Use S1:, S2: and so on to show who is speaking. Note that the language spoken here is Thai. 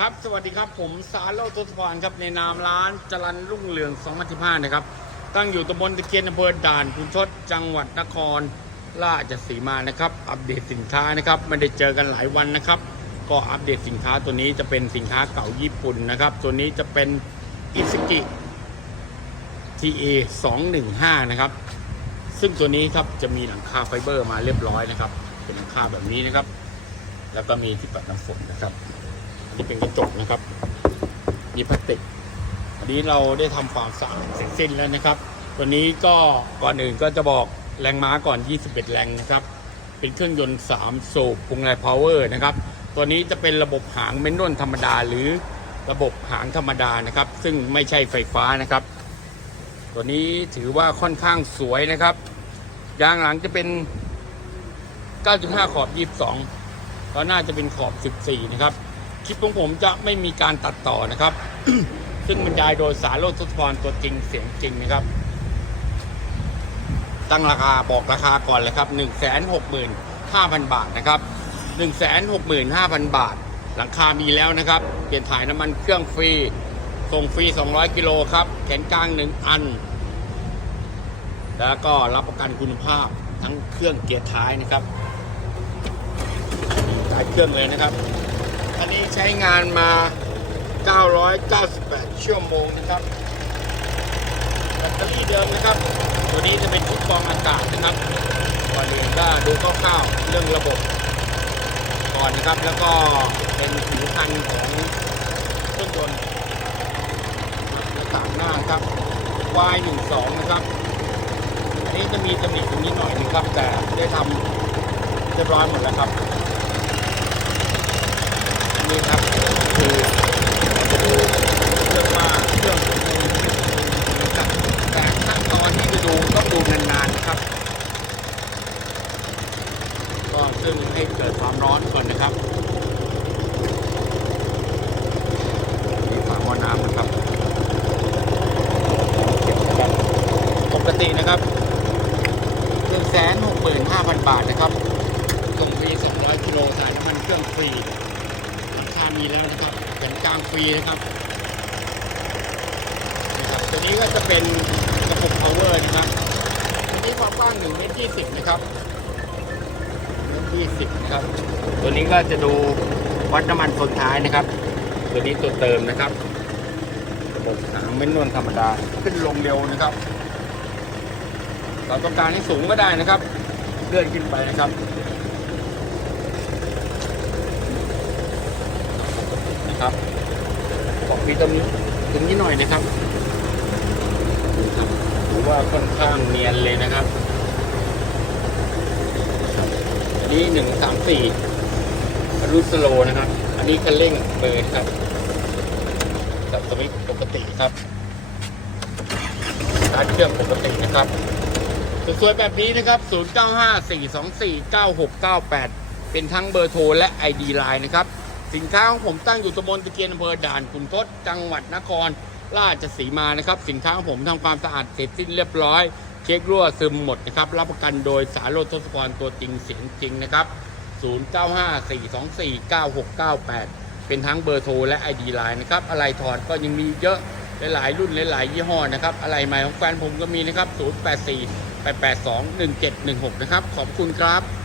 S1: ครับ สวัสดีครับ ผมสารโลทศพรครับ ในนามร้านจรันรุ่งเรือง2015นะครับ ตั้งอยู่ตำบลตะเคียนอำเภอด่านคุณทศจังหวัดนคร ราชสีมานะครับ อัปเดตสินค้านะครับ ไม่ได้เจอกันหลายวันนะครับ ก็อัปเดตสินค้าตัวนี้จะเป็นสินค้าเก่าญี่ปุ่นนะครับ ตัวนี้จะเป็นอิสกิ TA 215นะครับ ซึ่งตัวนี้ครับจะมีหลังคาไฟเบอร์มาเรียบร้อยนะครับ เป็นหลังคาแบบนี้นะครับ แล้วก็มีที่ปัดน้ำฝนนะครับ ที่เป็นกระจกนะครับ มีพลาสติก อันนี้เราได้ทำความสะอาดเสร็จสิ้นแล้วนะครับ ตัวนี้ก็ก่อนอื่นก็จะบอกแรงม้าก่อน 21 แรงนะครับ เป็นเครื่องยนต์ 3 สูบพุงแรพาวเวอร์นะครับ ตัวนี้จะเป็นระบบหางเมนนวลธรรมดาหรือระบบหางธรรมดานะครับ ซึ่งไม่ใช่ไฟฟ้านะครับ ตัวนี้ถือว่าค่อนข้างสวยนะครับยางหลังจะเป็น 95 ขอบ 22ก็น่าจะเป็นขอบ 14 นะครับ คลิปของผมจะไม่มีการตัดต่อนะครับ ซึ่งบรรยายโดยสารโลดทศพรตัวจริงเสียงจริงนะครับ ตั้งราคาบอกราคาก่อนเลยครับ165,000บาทนะครับ165,000บาท หลังคามีแล้วนะครับ เปลี่ยนถ่ายน้ำมันเครื่องฟรีส่งฟรี 200 กิโลครับ แขนกลาง 1 อัน แล้วก็รับประกันคุณภาพทั้งเครื่องเกียร์ท้ายนะครับสายเครื่องเลยนะครับ ใช้งานมา 998 ชั่วโมงนะครับแบตเตอรี่เดิมนะครับ ตัวนี้จะเป็นชุดกรองอากาศนะครับก่อนอื่นก็ดูคร่าวๆเรื่องระบบก่อนนะครับ แล้วก็เป็นผิวพันธุ์ของเครื่องยนต์ต่างหน้าครับ Y12 นะครับอันนี้จะมีตำหนิตรงนี้หน่อยนึงครับ แต่ได้ทำเรียบร้อยหมดแล้วครับ นี่ครับคือเราจะดูเรื่องว่าเครื่องของมันนะครับแต่ขั้นตอนที่จะดูต้องดูนานๆนะครับ ก็ซึ่งให้เกิดความร้อนก่อนนะครับนี่ฝาหม้อน้ำนะครับเก็บนะครับป กตินะครับ165,000บาทนะครับส่งฟรี200กิโลสายน้ำมันเครื่องฟรีราคามีแล้วนะครับแขนกลางฟรีนะครับนะครับ ตัวนี้ก็จะเป็นระบบ power นะครับตัวนี้ความกว้าง1เมตร20นะครับเมตร20นะครับ ตัวนี้ก็จะดูวัดน้ำมันคนท้ายนะครับ ตัวนี้ตัวเติมนะครับระบบหางไม่นวลธรรมดาขึ้นลงเร็วนะครับ เราต้องการให้สูงก็ได้นะครับ เลื่อนขึ้นไปนะครับนะครับบอกมีตรงนี้ตรงนี้หน่อยนะครับถือว่าค่อนข้างเนียนเลยนะครับอันนี้หนึ่งสามสี่รูสโลนะครับ อันนี้คันเร่งเบอร์ครับสับสวิตช์ปกติครับการเครื่องปกตินะครับ สวยๆแบบนี้นะครับ 0954249698 เป็นทั้งเบอร์โทรและ ID Line นะครับ สินค้าของผมตั้งอยู่ตำบลตะเกียนอำเภอด่านขุนทดจังหวัดนคร ราชสีมานะครับ สินค้าของผมทำความสะอาดเสร็จสิ้นเรียบร้อย เช็ครั่วซึมหมดนะครับ รับประกันโดยสารโรถทศพรตัวจริงเสียงจริงนะครับ 0954249698 เป็นทั้งเบอร์โทรและ ID Line นะครับ อะไรถอดก็ยังมีเยอะหลายๆรุ่นหลายๆยี่ห้อนะครับ อะไรใหม่ของแฟนผมก็มีนะครับ 084 882 1716 นะครับ ขอบคุณครับ